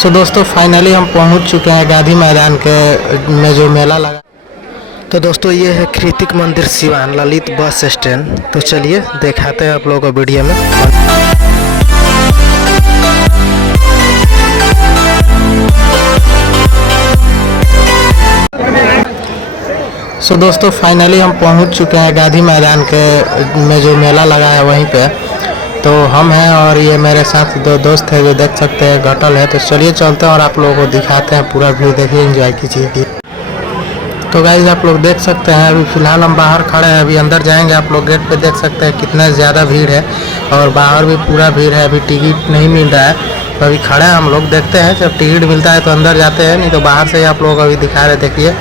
सो दोस्तों फाइनली हम पहुंच चुके हैं गांधी मैदान के में जो मेला लगा। तो दोस्तों ये है कृतिक मंदिर सिवान ललित बस स्टैंड। तो चलिए दिखाते हैं आप लोगों को वीडियो में। सो दोस्तों फाइनली हम पहुंच चुके हैं गांधी मैदान के में जो मेला लगा है वहीं पे। तो हम हैं और ये मेरे साथ दो दोस्त हैं जो देख सकते हैं घटल है। तो चलिए चलते हैं और आप लोगों को दिखाते हैं पूरा व्यू, देखिए एंजॉय कीजिए। तो गाइस आप लोग देख सकते हैं अभी फ़िलहाल हम बाहर खड़े हैं, अभी अंदर जाएंगे। आप लोग गेट पे देख सकते हैं कितना ज़्यादा भीड़ है और बाहर भी पूरा भीड़ है। अभी टिकट नहीं मिल रहा है तो अभी खड़े हैं हम लोग, देखते हैं जब टिकट मिलता है तो अंदर जाते हैं, नहीं तो बाहर से ही आप लोग अभी दिखा रहे। देखिए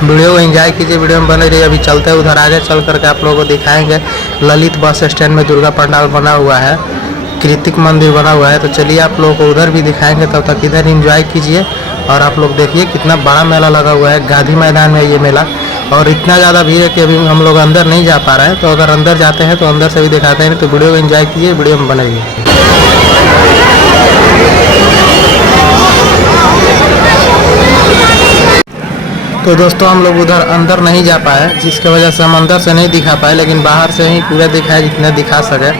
वीडियो को एंजॉय कीजिए, वीडियो में बने रहिए। अभी चलते हैं उधर आगे चल करके आप लोगों को दिखाएंगे। ललित बस स्टैंड में दुर्गा पंडाल बना हुआ है, कृतिक मंदिर बना हुआ है। तो चलिए आप लोगों को उधर भी दिखाएंगे, तब तक इधर एंजॉय कीजिए। और आप लोग देखिए कितना बड़ा मेला लगा हुआ है गांधी मैदान में ये मेला, और इतना ज़्यादा भीड़ है कि अभी हम लोग अंदर नहीं जा पा रहे हैं। तो अगर अंदर जाते हैं तो अंदर से भी दिखाते हैं, तो वीडियो को एंजॉय कीजिए, वीडियो में बने रहिए। तो दोस्तों हम लोग उधर अंदर नहीं जा पाए, जिसकी वजह से हम अंदर से नहीं दिखा पाए, लेकिन बाहर से ही पूरा दिखाया जितना दिखा सके।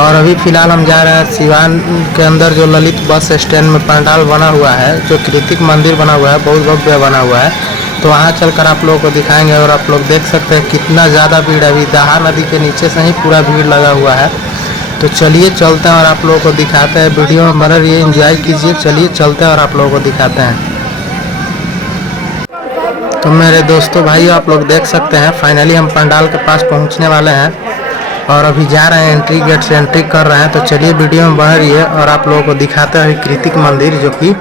और अभी फ़िलहाल हम जा रहे हैं सिवान के अंदर जो ललित बस स्टैंड में पंडाल बना हुआ है, जो कृतिक मंदिर बना हुआ है, बहुत भव्य बना हुआ है। तो वहाँ चलकर आप लोगों को दिखाएंगे। और आप लोग देख सकते हैं कितना ज़्यादा भीड़ है, अभी दहा नदी के नीचे से ही पूरा भीड़ लगा हुआ है। तो चलिए चलते हैं और आप लोगों को दिखाते हैं, वीडियो में बने रहिए, एंजॉय कीजिए। चलिए चलते हैं और आप लोगों को दिखाते हैं। तो मेरे दोस्तों भाइयों आप लोग देख सकते हैं फाइनली हम पंडाल के पास पहुंचने वाले हैं और अभी जा रहे हैं, एंट्री गेट से एंट्री कर रहे हैं। तो चलिए वीडियो में बने रहिए और आप लोगों को दिखाते हैं कृतिक मंदिर, जो कि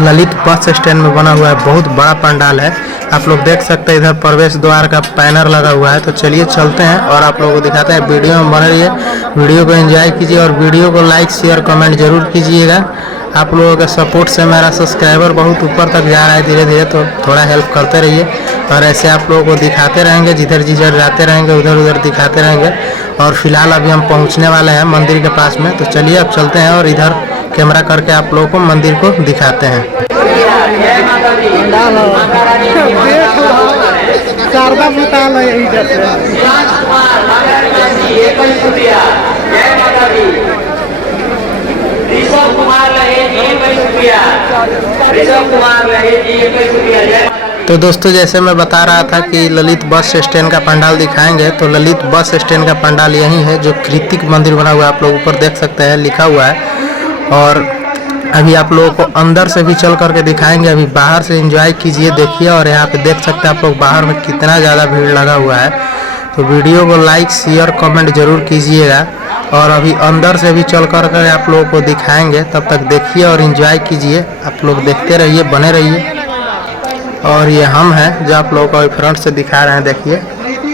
ललित बस स्टैंड में बना हुआ है। बहुत बड़ा पंडाल है, आप लोग देख सकते हैं। इधर प्रवेश द्वार का बैनर लगा हुआ है। तो चलिए चलते हैं और आप लोगों को दिखाते हैं, वीडियो में बने रहिए, वीडियो को एंजॉय कीजिए और वीडियो को लाइक शेयर कमेंट जरूर कीजिएगा। आप लोगों के सपोर्ट से मेरा सब्सक्राइबर बहुत ऊपर तक जा रहा है धीरे धीरे, तो थोड़ा हेल्प करते रहिए। और ऐसे आप लोगों को दिखाते रहेंगे, जिधर जिधर जाते रहेंगे उधर उधर दिखाते रहेंगे। और फिलहाल अभी हम पहुंचने वाले हैं मंदिर के पास में। तो चलिए अब चलते हैं और इधर कैमरा करके आप लोगों को मंदिर को दिखाते हैं। तो दोस्तों जैसे मैं बता रहा था कि ललित बस स्टैंड का पंडाल दिखाएंगे, तो ललित बस स्टैंड का पंडाल यही है जो कृतिक मंदिर बना हुआ है। आप लोग ऊपर देख सकते हैं लिखा हुआ है। और अभी आप लोगों को अंदर से भी चल करके दिखाएंगे। अभी बाहर से एंजॉय कीजिए, देखिए। और यहाँ पे देख सकते हैं आप लोग बाहर में कितना ज़्यादा भीड़ लगा हुआ है। तो वीडियो को लाइक शेयर कमेंट जरूर कीजिएगा। और अभी अंदर से भी चल कर आप लोगों को दिखाएंगे, तब तक देखिए और एंजॉय कीजिए। आप लोग देखते रहिए, बने रहिए। और ये हम हैं जो आप लोगों को फ्रंट से दिखा रहे हैं, देखिए।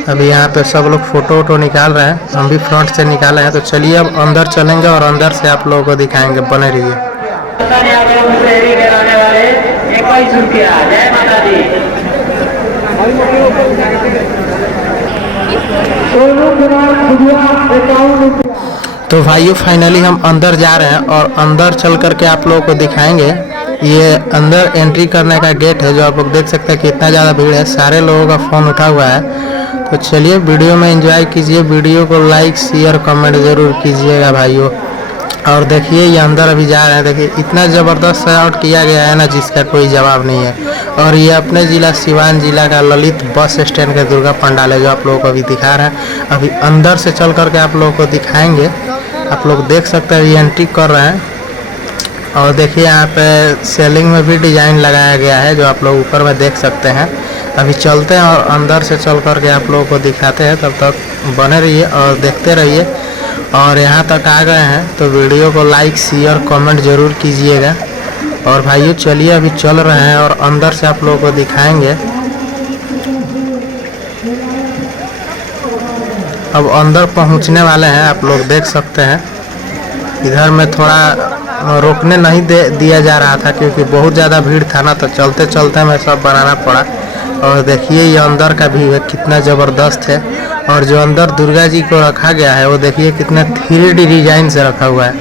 अभी यहाँ पे सब लोग फ़ोटो वोटो निकाल रहे हैं, हम भी फ्रंट से निकाले हैं। तो चलिए अब अंदर चलेंगे और अंदर से आप लोगों को दिखाएंगे, बने रहिए। तो भाइयों फाइनली हम अंदर जा रहे हैं और अंदर चल करके आप लोगों को दिखाएंगे। ये अंदर एंट्री करने का गेट है, जो आप लोग देख सकते हैं कितना ज़्यादा भीड़ है, सारे लोगों का फ़ोन उठा हुआ है। तो चलिए वीडियो में एंजॉय कीजिए, वीडियो को लाइक शेयर कमेंट ज़रूर कीजिएगा भाइयों। और देखिए ये अंदर अभी जा रहे हैं, देखिए इतना ज़बरदस्त सजावट किया गया है ना, जिसका कोई जवाब नहीं है। और ये अपने ज़िला सिवान जिला का ललित बस स्टैंड का दुर्गा पंडाल है, जो आप लोगों को अभी दिखा रहे हैं। अभी अंदर से चल करके आप लोगों को दिखाएंगे। आप लोग देख सकते हैं ये एंट्री कर रहे हैं। और देखिए यहाँ पे सेलिंग में भी डिज़ाइन लगाया गया है, जो आप लोग ऊपर में देख सकते हैं। अभी चलते हैं और अंदर से चल करके आप लोगों को दिखाते हैं, तब तक बने रहिए और देखते रहिए। और यहाँ तक आ गए हैं तो वीडियो को लाइक शेयर कमेंट जरूर कीजिएगा। और भाइयों चलिए अभी चल रहे हैं और अंदर से आप लोगों को दिखाएंगे। अब अंदर पहुँचने वाले हैं, आप लोग देख सकते हैं। इधर में थोड़ा रोकने नहीं दिया जा रहा था क्योंकि बहुत ज़्यादा भीड़ था ना, तो चलते चलते हमें सब बनाना पड़ा। और देखिए ये अंदर का व्यू है, कितना ज़बरदस्त है। और जो अंदर दुर्गा जी को रखा गया है वो देखिए कितना 3D डिजाइन से रखा हुआ है।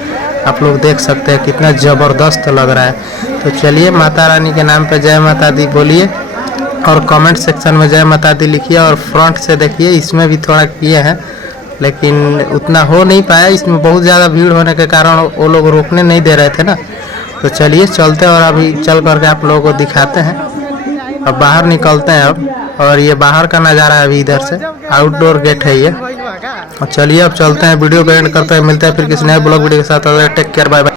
आप लोग देख सकते हैं कितना ज़बरदस्त लग रहा है। तो चलिए माता रानी के नाम पे जय माता दी बोलिए और कमेंट सेक्शन में जय माता दी लिखिए। और फ्रंट से देखिए, इसमें भी थोड़ा किए हैं लेकिन उतना हो नहीं पाया, इसमें बहुत ज़्यादा भीड़ होने के कारण वो लोग रोकने नहीं दे रहे थे ना। तो चलिए चलते हैं और अभी चल करके आप लोगों को दिखाते हैं। अब बाहर निकलते हैं अब, और ये बाहर का नज़ारा है अभी, इधर से आउटडोर गेट है ये। और चलिए अब चलते हैं, वीडियो को एंड करते हैं, मिलते हैं फिर किसी नए ब्लॉग वीडियो के साथ। Take care, bye bye.